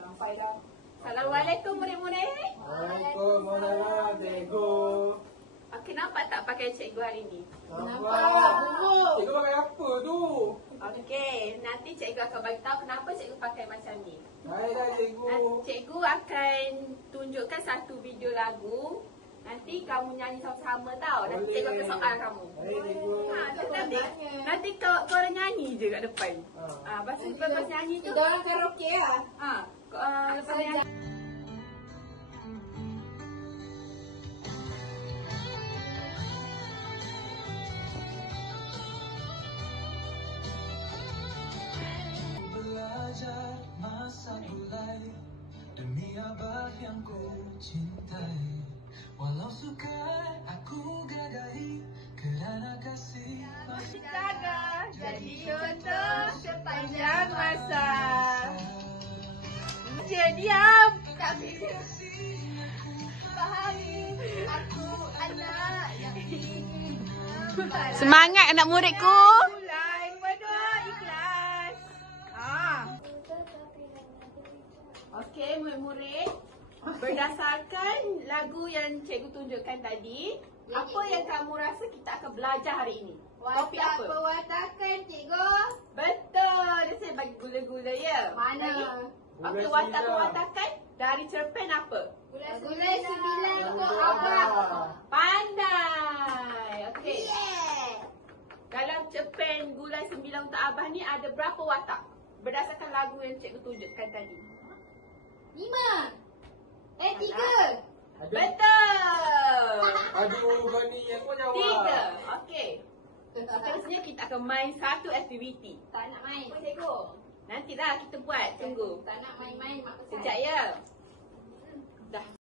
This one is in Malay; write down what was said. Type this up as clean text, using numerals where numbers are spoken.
Sampai dah. Assalamualaikum murid-murid. Waalaikumsalam cikgu. Okey, nampak tak pakai cikgu hari ni? Nampak. Cikgu pakai apa tu? Okey, nanti cikgu akan bagi tahu kenapa cikgu pakai macam ni. Baiklah cikgu. Cikgu akan tunjukkan satu video lagu. Nanti kamu nyanyi sama-sama tau. Nanti cikgu akan soal kamu. Baik cikgu. Nanti korang nyanyi je kat depan. Lepas nyanyi tu. Kita orang karaoke lah. Lepas nyanyi. Belajar masa mulai demi abah yang ku cintai. Walau suka aku gagali kerana kasih masih Jaga jadi contoh sepanjang masa. Dia diam. Tapi pahami aku anak yang ingin. Semangat anak muridku. Mulai berdoa ikhlas. Okey, murid-murid. Berdasarkan lagu yang cikgu tunjukkan tadi, apa yang kamu rasa kita akan belajar hari ini? Topik apa? Pewatakan cikgu. Betul. Dia saya bagi gula-gula ya. Mana? Okey, watak-watakan dari cerpen apa? Gulai 9 untuk abang. Pandai. Okey. Yeah. Dalam cerpen Gulai 9 untuk Abah ni ada berapa watak? Berdasarkan lagu yang cikgu tunjukkan tadi. 5. 3. Betul. Aduh, kau ni aku jawab. 3. Okey. Seterusnya kita akan main satu aktiviti. Tak nak main. Apa cikgu? Nantilah kita buat. Tunggu. Tak nak main-main mak pesan. Sekejap ya. Dah.